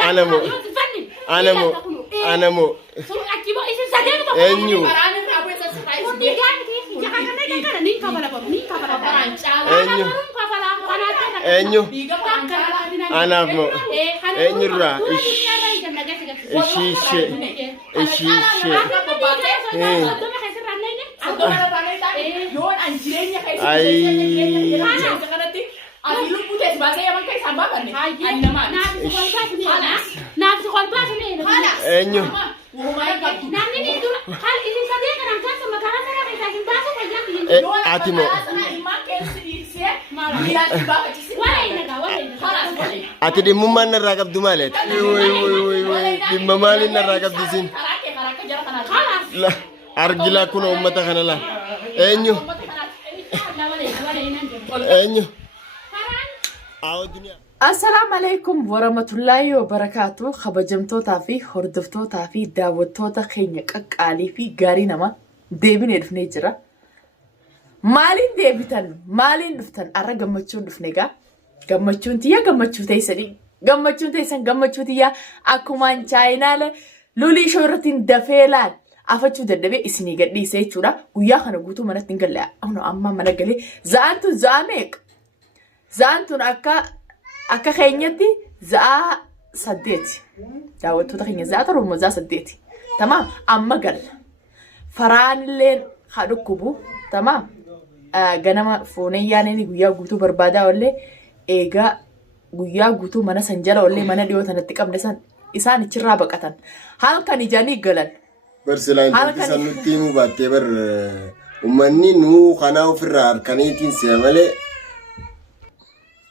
أنا مو أنيو أنيو أنا مو أنيو را إيش Aku putus bahasa yang makai sambal kan? Ani nama. Nafsu korban ni. Enyo. Nanti ni tu. Hal ini saja kan angkat sama karena saya kita bahasa saja. Atimo. Ati di mumman na ragab dumalet. Woi. Di mamali na ragab disin. Lah, argila kuno ummata kanala. Enyo. Enyo. Assalamu alaikum warahmatullahi wabarakatuh. Kabajamtoota fi hordoftoota fi daawwattoota keenya qaqqaalii fi gaarii nama deebinee dhufnee jira. Maaliin deebitan? Maaliin dhuftan? Arra gammachuun dhufne gaa. Gammachuun tiyya gammachuu teessanii. Gammachuun teessan gammachuu tiyya akkumaan chaayinaala lulii shoorratiin dafee laal. Afachuu dadhabee isinii gadhiisee jechuudha. Guyyaa kana guutuu manatti hin galle. Amma mana galee za'aantu za'a meeqa? Za'aantun akka keenyatti za'a 8. Daawwattoota keenya za'a torba za'a 8. Tamaam amma galla. Faraanilleen haa dhukkubu. Tamaam ganama foonee yaananii guyyaa guutuu barbaadaa ollee eegaa guyyaa guutuu mana san jala ollee mana dhiyoo tanatti qabne san isaan ichirraa baqatan. Halkan ijaanii galan. Barsilaan kan nutti himuu baattee bar uummanni nuu kanaa ofirraa harkaniitiin si'a malee.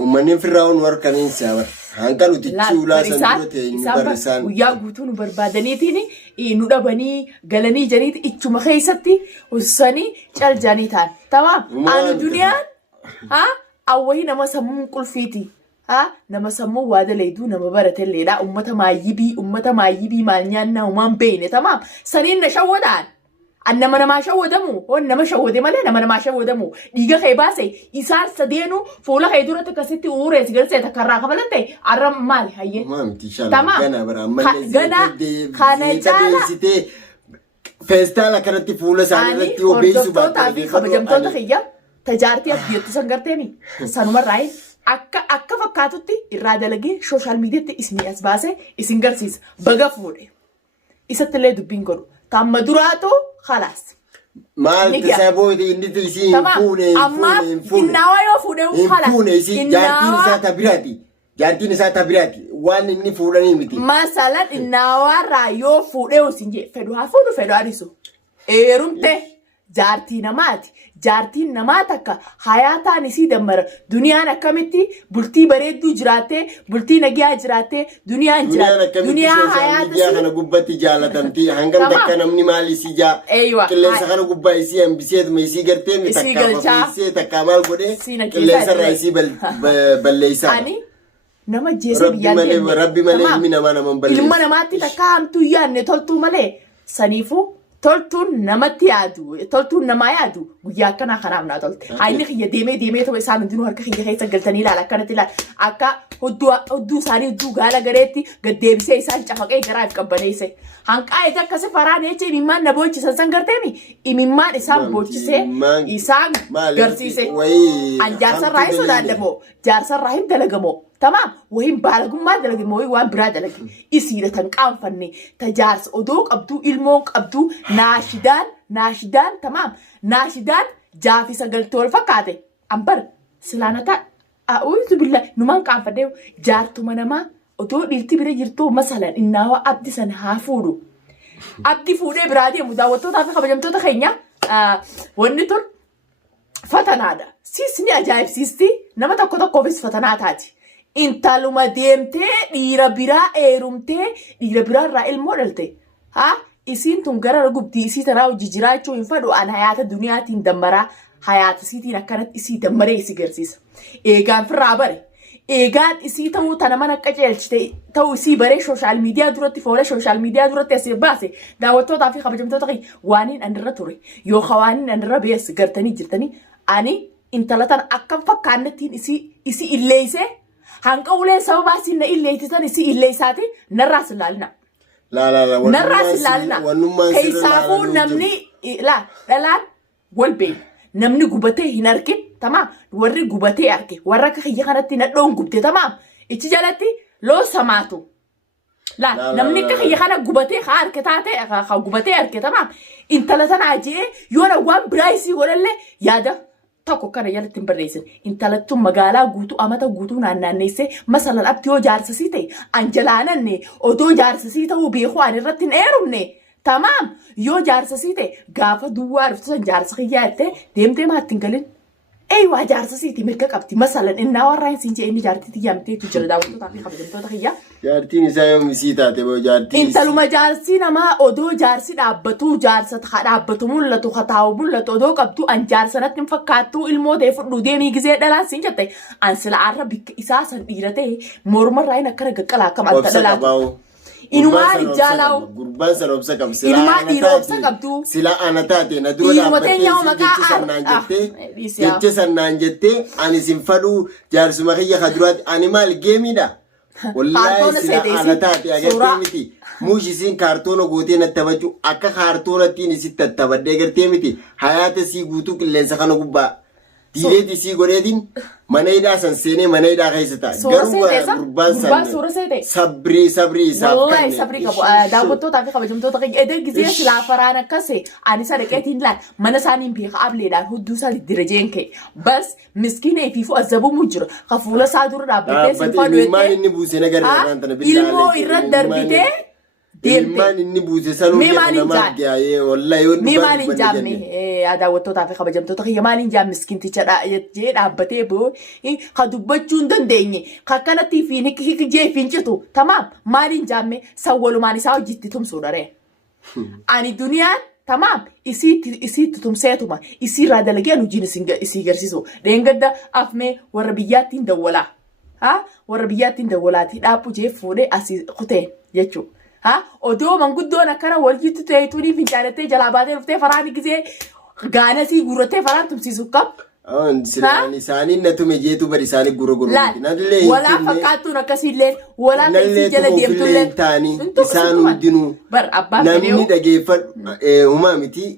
Uummanni firraa'uun warqaniin saabar. Hanqan utichi ulaa san dura barrisaan. Guyyaa guutuu nu barbaadaniitiin nu dhabanii galanii janiiti ichuma keessatti hussanii caljaanii ta'an. Tamaam anu duniyaan awwahii nama sammuu qulfiiti. Nama sammuu waa daleeduu nama baratelleedha. Uummata maayyibii maal nyaannaa uumaan beeyne. Tamaam saniin na shawwadaan. Annama namaa shawwadamu on nama shawwade malee nama namaa shawwadamu dhiiga kee baase isaan sadeenu fuula kee duratti akkasitti uurees galsee takkarraa kabalante arra maali hayyee gana kana jaala feestaala kanatti fuula isaaniirratti obeessu baatanii kabajamtoota kiyya tajaartii abdiyattu san garteemi sanumarraa akka fakkaatutti irraa dalagee sooshaal miidiyaatti isinii as baase isin garsiisa baga fuudhe isattillee dubbiin godhu tamma duraatu خلاص ما تسابوي إني تيسين فوني إناوا يفوني خلاص فوني سي جارتين ساتا براتي وان إني فوراني متي مثلا إناوا رايو فوني وسنجي فدوها فدو أريسو إيرمته jaartiin namaa takka hayaataan isii dammara duniyaan akkamitti bultii bareedduu jiraattee bultii nagaa jiraattee duniyaan jiraatte duniyaa hayaata kana gubbatti jaalatamti hangam takka namni maal isii jaa qilleensa kana gubbaa isii hambisee isii gartee takka maal godhee qilleensa irraa isii balleessaa. Nama jeesee biyyaan rabbi malee ilmi namaa naman balleessa. Ilma namaatti takka hamtuu yaanne toltuu malee saniifuu. Toltuun namatti yaadu, toltuun namaa yaadu guyyaa akkanaa kanaaf naa tolte. Haayini kiyya deemee ta'u isaan hundinuu harka kiyya keessa galtanii ilaala akkanatti ilaala. Akka hudduu isaanii hudduu gaala gareetti gaddeebisee isaan cafaqee garaaf qabbaneesse. Hanqaa'eeti akkasi faraan jecha imimmaan na boochisan san garteemi imimmaan isaan boochisee isaan garsiise. An jaarsarraa hin sodaadhamoo jaarsarraa hin dalagamoo. Tamaam wahin baalagummaa dalagamoo waan biraa dalage isiidha tan qaanfanne tajaarsa odoo qabduu ilmoon qabduu naashidaan tamaam naashidaan jaafisa galtee wal fakkaate ambar silaanata a'uuzu billa numaan qaanfadhee jaartuma namaa odoo dhiirti bira jirtuu masalan innaawa abdi sana haa fuudhu abdi fuudhee biraa deemu daawwattootaa fi kabajamtoota keenya wanni tun fatanaadha siisni ajaa'ibsiisti nama tokkoofis fatanaa taati. Intaluma deemtee dhiira biraa eerumtee dhiira biraarraa ilmoo dhalte. Isiin tun gara gubdii isii taraa hojii jiraachuu hin fadhu an hayaata duniyaatiin dammaraa hayaata isiitiin akkanatti isii dammaree isii garsiisa. Eegaan firraa bare. Eegaan isii ta'uu tana mana qaceelchite ta'uu isii baree sooshaal miidiyaa duratti fuula sooshaal miidiyaa duratti asii baase daawwattootaa fi kabajamtoota keenya waaniin anirra ture yookaan waaniin anirra bees gartanii jirtanii ani intala tana akka fakkaannattiin isii illeessee Hanqa ulee sababaa sinna illeetisan isi illeessaati narraas ilaalna. Narraas ilaalna. Keessaafuu namni dhalaan wal beeku. Namni gubatee hin argin tamaam warri gubatee arge warra akka kiyya kanatti nadhoon gubte tamaam ichi jalatti loo samaatu. Namni akka kiyya kana gubatee haa arge taate haa gubatee arge tamaam intala sanaa jee yoona waan biraayisii godhallee yaada. Tokko kana jalatti hin barreessin. Intalattuu magaalaa guutuu amata guutuu naanneessee masalan abdii yoo jaarsasii ta'e anjalaananne odoo jaarsasii ta'uu beekuu ani irratti hin eerumne. Tamaam yoo jaarsasii ta'e gaafa duwwaa dhuftu san jaarsa kiyyaa jettee deemtee maatti hin galin. Eeywaa jaarsasiiti mirga qabdi. Masalan innaa warraan siin jee inni jaartiitti yaamteetu jira daawwattootaa fi kabajamtoota kiyyaa. Jaartiin isaa yoo misii taate boo jaartiin. Intaluma jaarsi namaa odoo jaarsi dhaabbatu jaarsa dhaabbatu mul'atu hataa'u mul'atu odoo qabdu an jaarsanatti hin fakkaattu ilmoo ta'e fudhu deemii gizee dhalaan siin jette an sila arra bikka isaa san dhiira ta'e mormarraa hin akkana gaqqalaa akkam adda dhalaatu. Inumaa rijaalaawu. Gurbaan sana obsa qabu. Inumaa dhiira obsa qabdu. Sila ana taate na dura dhaabbattee jecha sannaan jettee ani sin fadhuu jaarsuma kiyya kaduraati ani maal geemiidha. Wallahi sila ana taate agartee miti. Mushisiin kaartoona gootee natti taphachuu akka kaartoonattiin isitti tattabadde agartee miti. Hayaata sii guutuu qilleensa kana gubbaa. Diileeti sii godheetiin mana hidhaa san seenee mana hidhaa keessa ta'a. Garuu gurbaan san sabrii isaaf wallahi sabrii qabu. Daawwattootaa fi kabajamtoota keenya edda gizee silaa faraan akkasii ani sadaqeetiin laal mana isaaniin beeka ableedhaan hudduu isaa dirajeen ka'e. Bas miskiina ifiifuu azabumuu jira. Ka fuula isaa dura dhaabbatee sin fadhu jettee ilmoo irra darbitee ilmaan inni buuse sanuu nama gaayee wallahi yoo mi maalin jaamme daawwattootaa fi kabajamtoota kiyya maalin jaamme miskinticha jee dhaabbatee boo ka dubbachuu hin dandeenye ka akkanatti fi hiki jee fi hin citu tamaam maalin jaamme sawwalumaan isaa hojiitti tumsuu dharee. Ani duniyaan tamaam isiitti tumseetuma isiirraa dalagee hojiin isii garsiisu dheengadda afmee warra biyyaatti hin dawwalaa warra biyyaatti hin dawwalaati dhaabbu jee fuudhee asii kuteen jechuudha. Odoo manguddoon akkana waljiitu ta'etuuni fincaanattee jalaa baatee dhuftee faraan gizee gaanasii guurrattee faraan tumsiisu qab. Isaanii natume jeetu bari isaanii gurguru. Walaa fakkaattuun akkasiillee walaa ta'isii jala deemtullee. Isaan hundinuu namni dhageeffadhu uumaa miti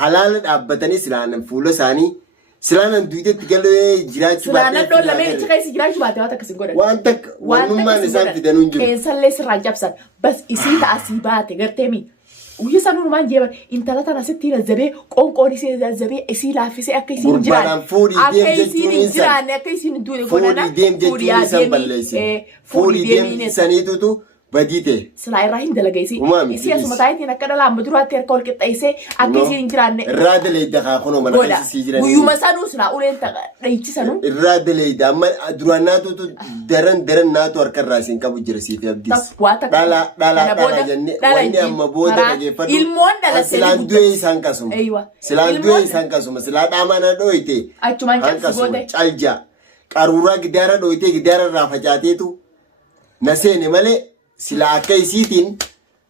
halaala dhaabbatanii silaan fuula isaanii. Silaanan duutetti galee jiraachuu baatee. Silaanan dhoon lamee itti keessi jiraachuu baatee waan akkasii godhan. Waan takka waanummaan isaan fidanuu hin jiru. Qeensallee sirraan cabsan bas isii ta'asii baate gartee mi. Uyya sanuu numaan jeeban intala tana sitti nazzabee qoonqoon isii nazzabee isii laaffisee akka isiin hin jiraanne. Akka isiin hin jiraanne akka isiin hin duune godhana. Fuudhii deem jechuun isaan balleesse. Fuudhii deem saniitutu badite. Silaa irraa hin dalagaysi. Isii asuma taayitiin akka dhalaan maduraatti harka wal qixxeessee akka isiin hin jiraanne. Irraa daleedda kaa kunoo mana keessa jiran. Guyyuma sanuu silaa uleen dhayichi sanuu. Irraa daleedda amma duraan naatutu daran naatu harka irraa isin qabu jira siif abdiis. Dhalaa jennee wanni amma booda dhageeffadhu. Ilmoon dhalatee. Silaan du'ee isaan kasuma. Silaan du'ee isaan kasuma. Silaa dhaamana dhooyte. Achumaan cabsigoode. Calja. Qaruuraa gidaara dhooytee gidaara irraa facaateetu na seene malee. Sila akka isiitiin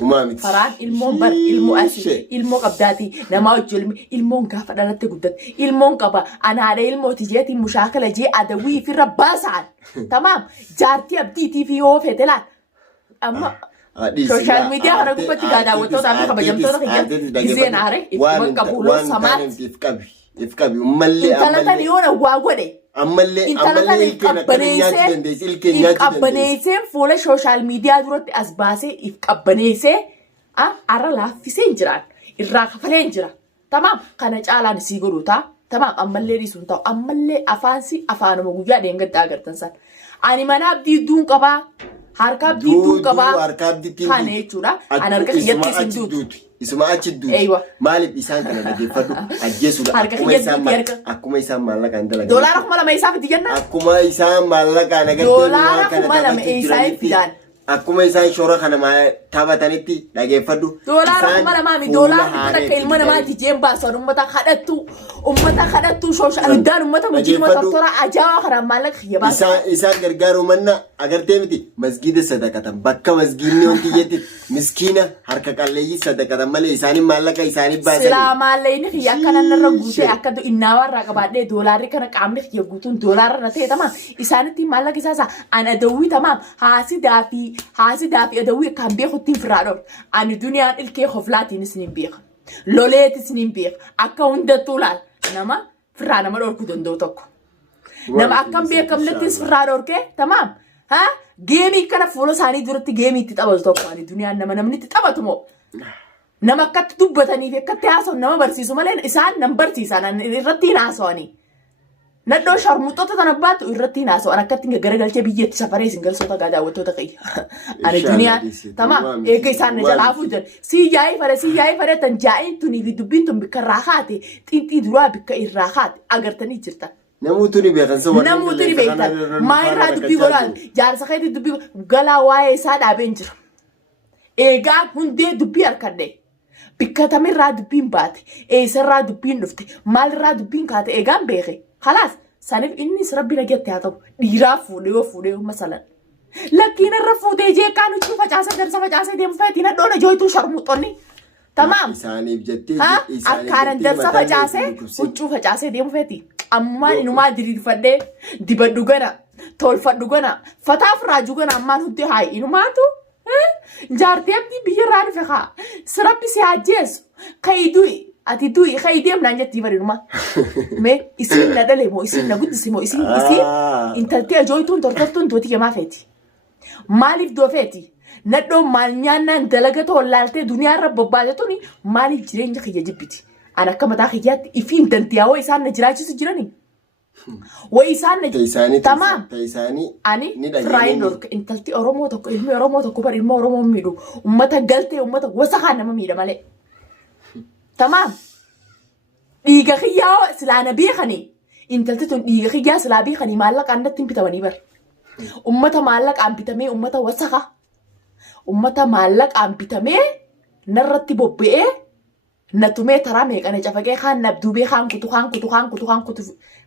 uumaa miti. Faraan ilmoon bar ilmoo asii ilmoo qabdaati namaa hojii ilmoon gaafa dhalatte guddatte ilmoon qaba anaadha ilmooti jeetiin mushaakala jee adawwii firra baasaan tamaam jaartii abdiitii fi yoo feete laal amma sooshaal miidiyaa kana gubbatti daawwattootaa fi kabajamtoota kiyya gizeen aare itti qabu loo samaatti. If qabi ummallee intalatan yoona waa godhe. Ammallee qabbaneesseen fuula sooshaal miidiyaa duratti as baasee if qabbaneessee arra laaffisee hin jiraan irraa kafalee hin jira. Tamaam kana caalaan isii godhu ta'a. Tamaam ammallee dhiisuun ta'u ammallee afaansi afaanuma guyyaa dheengaddaa agartan san. Ani mana abdii duun qabaa harka abdii duun qabaa kana jechuudha. Ani harka kiyyatti isin duutu. Isuma achi duutu maaliif isaan kana dhageeffadhu ajjeesuudha akkuma isaan maallaqaan dalagan. Doolaara kuma lama isaaf itti jenna. Akkuma isaan maallaqaan agartee doolaara kuma lama isaaf fidaan akkuma isaan shoora kana taphatanitti dhageeffadhu. Doolaara mana maami doolaara akka ilma namaatti jeen baasan ummata kadhattu shooshaaliidhaan ummata mujjima doktora ajaa'aa kana maallaqa xiyyabaasa. Isaan gargaaru manna agartee miti masgiida sadaqatan bakka masgiidni wanti jetti miskiina harka qalleeyyii sadaqatan malee isaanii maallaqa isaanii baasan. Silaa maallayni xiyya akka narra guutee akka innaawaa irraa qabaadhee doolaarri kana qaamni xiyya guutuun doolaarra na ta'e tamaam isaanitti maallaqa isaasa ana dawwii tamaam haasidaa fi adawwii kan beekutti firraa dhol ani duniyaan ilkee hoflaatiin isiniin beeka loleet isiniin beeka akka hundattuu laal nama firraa nama dhorku danda'u tokko nama akkam beekamnettis firraa dhorkee tamaam geemii kana fuula isaanii duratti geemii itti taphatu tokko ani duniyaan namni itti taphatu moo nama akkatti dubbataniif akkatti haasa'u nama barsiisu malee isaan nan barsiisan irratti hin haasa'anii. Nadoo sharmuuxota tan abbaatu irratti naasoo akkatti garagalchee biyyatti safaree singalsoota gaadaawwattoota qiyya. Ani duniyaan tamaam eega isaan na jalaa fuudhan siyyaa'ee fare tan jaa'iin tunii fi dubbiin tun bikka irraa haate xinxii duraa bikka irraa haate agartanii jirtan. Namoota ni beekan sababa. Namoota ni beekan maa irraa dubbii godhaan jaarsa keetti dubbii galaa waa'ee isaa dhaabeen jira. Eegaa hundee dubbii harkadhee. Bikka tamirraa dubbiin baate eessarraa dubbiin dhufte maalirraa dubbiin kaate eegaan beeke. خلاص سالف إني سربي لقيت هذا ديراف وديو مثلا لكن الرفودي جي كانوا تشوف جاسة درس جاسة ديم فاتينا دولا جويتو شرموطني تمام إساني بجتي أكان درس جاسة وتشوف جاسة ديم فاتي أما إنه ما أدري فدي دي بدوغنا تول فدوغنا فتاف راجوغنا أما نهدي هاي إنه ما تو جارتي أبدي بيران فيها سربي سياجيس كيدوي ati dui khaydeem naan jetti barinuma me isin na dale mo isin na gudisi mo isin intalti ajoytun tortortun doti ke mafeti malif do feti naddo mal nyaannan dalagato laalte duniya rabbabaatetuni malif jireenya khiyya jibbiti ana kama ta khiyyat ifin dantiyawo isan na jiraachisu jirani way isan na tamam ani fraindor intalti oromo tokko ilmi oromo tokko bar ilmo oromo midu ummata galte ummata wasaha nama mida male تمام ديغا خيا سلانا بيخني انت تلتون ديغا خيا سلا بيخني مالك عندك تم بتواني بر امتا مالك عم بتمي امتا وسخه امتا مالك عم بتمي نرتي بوبئه نتومي ترامي انا جافاكي خان نبدو بي خان كتو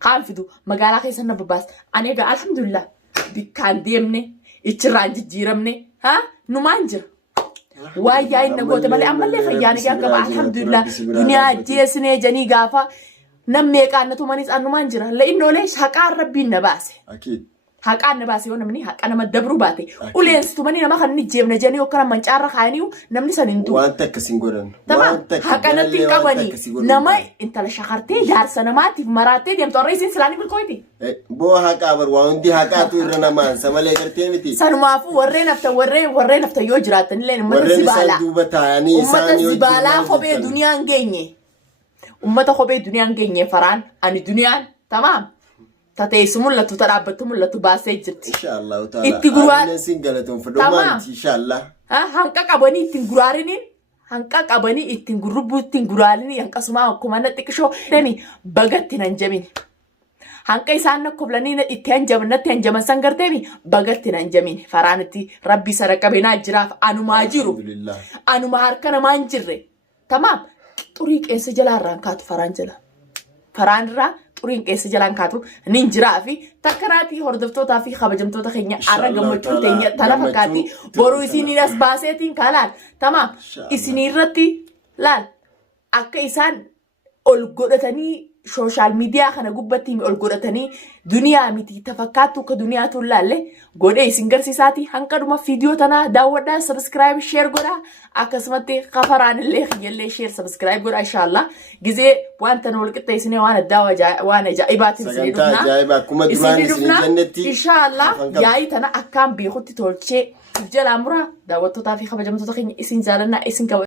خان فدو مغالا خيسن نبباس انا الحمد لله بكان ديمني اتشران جيرمني ها نمانجر وايا إنه قلت مالي أمالي خياني كأنك الحمد لله دنيا جيسني جاني غافا نمي كأنه تمانيس أنو مانجرة لأنه ليش حقار ربي النباسي أكيد حقار النباسي ونمني حق أنا مدبرو باتي ولينس تماني نما خلني جيبنا جاني وكرا منشار خاينيو نمني سنندو وانتا كسينغورن تمام حقنا تنكابني نما انت لشخرتي جارسة نماتي مراتي ديم توريسين سلاني بالكويتي بو حقابر واندي حقاتو إرنامان سمالي كرتي متي سنمافو ورين أفتا يوجراتن لين مرة زبالة أمتا زبالة خبي دنيا نجيني أمتا خبي دنيا نجيني فران أني دنيا تمام تتيسمون لا تترابطون لا تباسيجت إن شاء الله تعالى إتقولوا سينجلتون فدومان إن شاء الله هنكا كابني إتقولاريني هنكا كابني إتقولربو إتقولاريني هنكا سما كمان تكشوا تاني بغت تنجمين هنكا إساننا كبلانين إتنجمن سانغر تاني بغت تنجمين فرانتي ربي سرقة بنا جراف أنو ما جيرو أنو ما هركنا ما نجري تمام طريق إنس جلال كاتو فران را طريق إنس جلال كاتو نينجرا في تكراتي هردفتوتا في خبجمتوتا خينيا أرقمتون تينيا تنفكاتي برو إسيني ناس باسيتين كالان تمام إسيني رتي لال أكا إسان ألقودتني سوشال ميديا خنا قبتي ألقودتني دنيا ميتي تفكاتو كدنيا تولالي قودة إسنجر سيساتي هنكرما فيديو تنا داودا سبسكرايب شير قودا أكسمتي خفران اللي خيالي شير سبسكرايب قودا إن شاء الله جزي وانت نولكتا إسني وانا داوا وانا جائبات إسني دفنا إن شاء الله جاي تنا أكام بيخوتي تولشي جل أمرا داوتو تافي خبجمتو تخيني إسن زالنا إسن